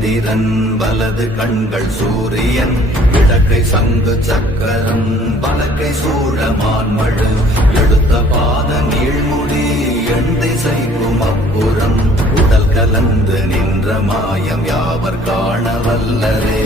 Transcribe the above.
சந்திரன் வலது கண்கள் சூரியன் இடக்கை சங்கு சக்கரம் வலக்கை சூழமான்மழு எடுத்த பாத நீழ்முடி எண் திசைக்கும் அப்புறம் உடல் கலந்து நின்ற மாயம் யாவர் காண வல்லரே.